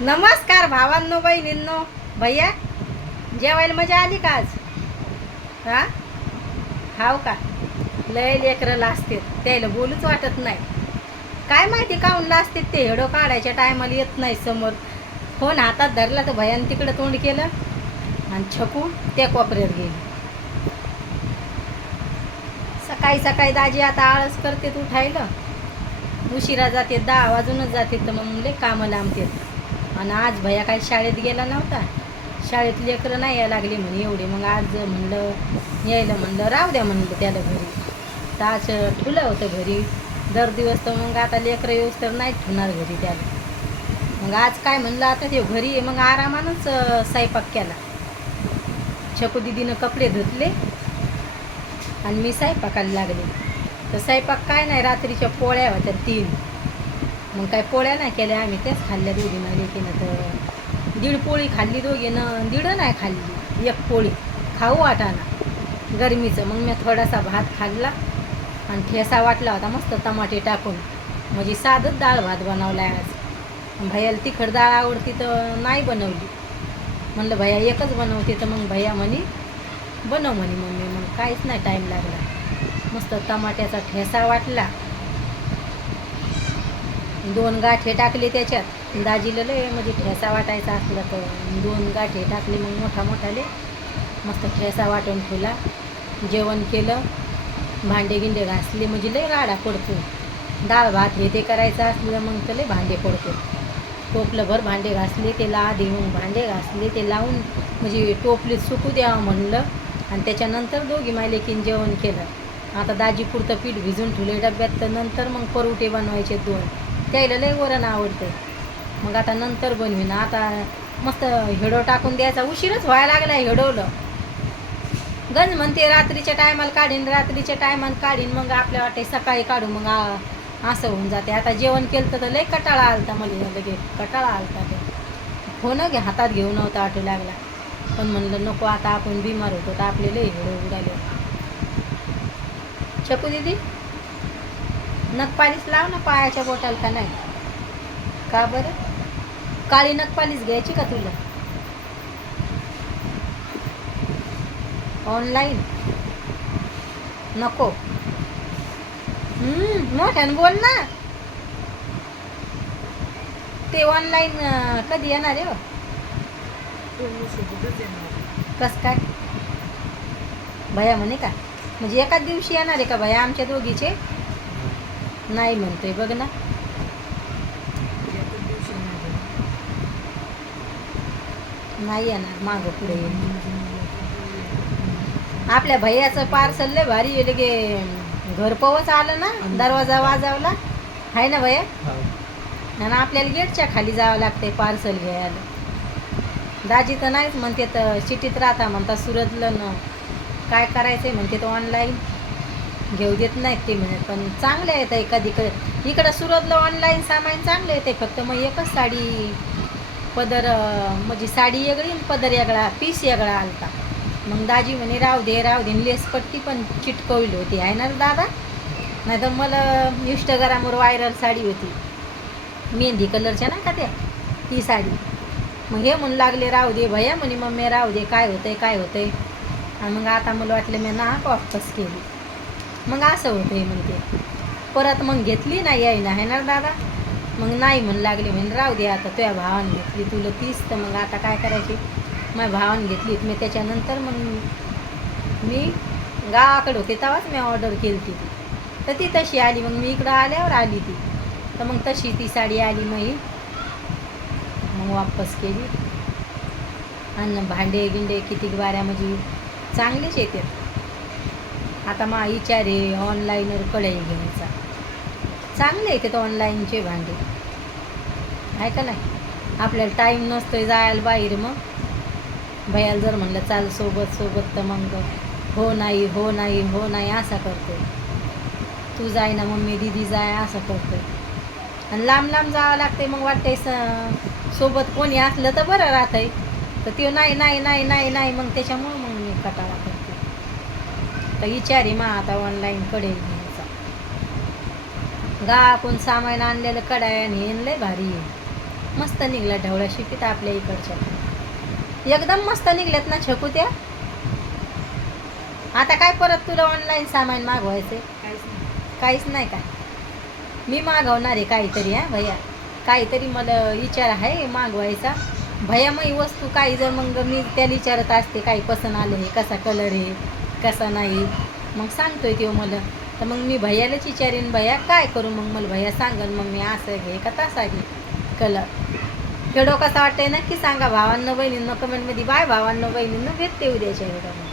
नमस्कार भावांनो बहिणींनो. भैया जेवायला मजा आली का आज? हा हाव का? लय लेकरं लाजते, त्याला बोलूच वाटत नाही. काय माहिती काऊन लाजते ते. हेडो काढायच्या टायमाला येत नाही समोर. फोन हातात धरला तर भयान तिकडं तोंड केलं आणि छकू त्या कोपऱ्यात गेली. सकाळी सकाळी दाजी आता आळस करते उठायला. उशिरा जाते, 10 वाजूनच जाते, तर मग लय कामं लांबतात. आणि आज भैया काही शाळेत गेला नव्हता. शाळेत लेकरं नाही यायला लागली म्हणे एवढे. मग आज म्हणलं यायला, म्हणलं राहू द्या म्हणलं त्याला घरी. तर आज ठुलं होतं घरी. दर दिवस तर मग आता लेकरं येऊस तर नाही ठेवणार घरी त्याला. मग आज काय म्हणलं आता ते घरी आहे, मग आरामानच स्वयंपाक केला. छकू दिदीनं कपडे धुतले आणि मी स्वयंपाकाला लागले. तर स्वयंपाक काय नाही, रात्रीच्या पोळ्या होत्या 3. मग काय पोळ्या नाही केल्या आम्ही, त्याच खाल्ल्या दोघीनं लेकीनं. तर 1.5 पोळी खाल्ली दोघीनं, 1.5 नाही खाल्ली, 1 पोळी खाऊ वाटाना गरमीचं. मग मी थोडासा भात खाल्ला आणि ठेसा वाटला होता मस्त टमाटे टाकून. म्हणजे साधंच डाळ भात बनवला आहे आज. भैयाला तिखट डाळ आवडती तर नाही बनवली. म्हणलं भैया एकच बनवते, तर मग भैया म्हणे बनव म्हणे मम्मी. मग काहीच नाही टाईम लागला. मस्त टमाट्याचा ठेसा वाटला, 2 गाठे टाकले त्याच्यात. दाजीला लय म्हणजे ठेसा वाटायचा असला तर 2 गाठे टाकले. मग मोठा मोठाले मस्त ठेसा वाटून ठेवला. जेवण केलं, भांडे गिंडे घासले. म्हणजे लय राडा पडतो. डाळ भात हे ते करायचं असलं मग तर लय भांडे पडतो. टोपलंभर भांडे घासले, ते आधी मग भांडे घासले ते लावून, म्हणजे टोपलीत सुकू द्यावं म्हणलं. आणि त्याच्यानंतर दोघी मायलेकीन जेवण केलं. आता दाजी पुरतं पीठ भिजून ठेवले डब्यात. तर नंतर मग परोठे बनवायचे 2. त्याला लय वरण आवडतं. मग आता नंतर बनवीन. आता मस्त हेडो टाकून द्यायचा. उशीरच व्हायला लागला हेडवलं. गंज म्हणते रात्रीच्या टायमाला काढीन, रात्रीच्या टायमाला काढीन. मग आपल्या वाटे सकाळी काढू. मग असं होऊन जाते. आता जेवण केलं तर लय कटाळा आलता मला, लगे कटाळा आलता. ते फोन हातात घेऊन नव्हता वाटू लागला. पण म्हणलं नको, आता आपण बिमार होतो तर आपले लय हेडो उडाले. छकू दीदी नखपालीस लाव ना पायाच्या बोटाला. का नाही? का बरं? काळी नखपालीस घ्यायची का तुला ऑनलाईन? नको. मोठ्यानं बोल ना. ते ऑनलाईन कधी येणार आहे? कस काय भैया म्हणे का? म्हणजे एकाच दिवशी येणार आहे का भैया आमच्या दोघीचे? नाही म्हणतोय बघ ना. नाही येणार, मागं पुढे येईल. आपल्या भैयाचं पार्सल लय भारी आहे. लगे घरपोच आलं ना, दरवाजा वाजवला आहे ना भैया. आणि आपल्याला गेटच्या खाली जावं लागतंय पार्सल घ्यायला. दाजी तर नाहीच म्हणते, तर सिटीत राहता म्हणता सुरतला न. काय करायचंय म्हणते तर ऑनलाईन घेऊ देत नाहीत ते म्हणत. पण चांगले आहेत कधी कधी इकडं सुरतला ऑनलाईन सामान चांगलं येते. फक्त मग एकच साडी पदर, म्हणजे साडी वेगळी आणि पदर वेगळा, पीस वेगळा आलता. मग दाजी म्हणे राहू दे राहू दे. लेस पट्टी पण चिटकवली होती आहे ना दादा. नाही तर मला इंस्टाग्रामवर व्हायरल साडी होती मेहंदी कलरच्या ना का त्या, ती साडी. मग हे म्हणू लागले राहू दे भैया म्हणे मम्मी राहू दे, काय होतंय काय होतंय. आणि मग आता मला वाटलं मी ना वापस केली. मग असं होतंय म्हणते. परत मग घेतली नाही आहे ना, आहे ना दादा. मग नाही म्हणू लागले. म्हणजे राहू दे आता, तुझ्या भावाने घेतली तुला तीच, तर मग आता काय करायची. माझ्या भावाने घेतली मी. त्याच्यानंतर मग मी गावाकडे होते तेव्हाच मी ऑर्डर केली ती. तर ती तशी आली. मग मी इकडं आल्यावर आली ती. तर मग तशी ती साडी आली. मग वापस केली. आणि भांडे गिंडे किती बाऱ्या म्हणजे चांगलेच येते. आता मा विचार आहे ऑनलाईनवर कढई घ्यायचा. चांगले येते तर ऑनलाईनचे भांडे, आहे का नाही. आपल्याला टाईम नसतोय जायला बाहेर. मग भैयाला जर म्हणलं चाल सोबत सोबत, तर मग हो नाही हो नाही हो नाही असा करतो. तू जाय ना मम्मी, दीदी जाय असं करतो. आणि लांब लांब जावं लागते. मग वाटते सोबत कोणी असलं तर बरं राहतंय. तर ते नाही नाही नाही नाही नाही, मग त्याच्यामुळं मग मी कटाळा करते. तर विचार आहे मग आता ऑनलाईन कढई घ्यायचा. आपण सामान आणलेलं कढाई आणि हे लय भारी आहे. मस्त निघला ढवळा शिपीत आपल्या इकडच्या. एकदम मस्त निघल्यात ना छकू त्या. आता काय परत तुला ऑनलाईन सामान मागवायचे? काहीच नाही का? मी मागवणार आहे काहीतरी. भैया काहीतरी मला विचार आहे मागवायचा. भैया मग वस्तू काही जर मग मी त्याला विचारत असते काही पसंत आलं आहे, कसा कलर आहे कसा नाही, मग सांगतोय तो मला. तर मग मी भैयालाच विचारेन भैया काय करू, मग मला भैया सांगन मग मी असं घे का तसा घे कलर. व्हिडिओ कसा वाटतंय नक्की सांगा भावांनो बहिणींनो कमेंटमध्ये. बाय भावांनो बहिणींनो, भेटते उद्याच्या व्हिडिओ.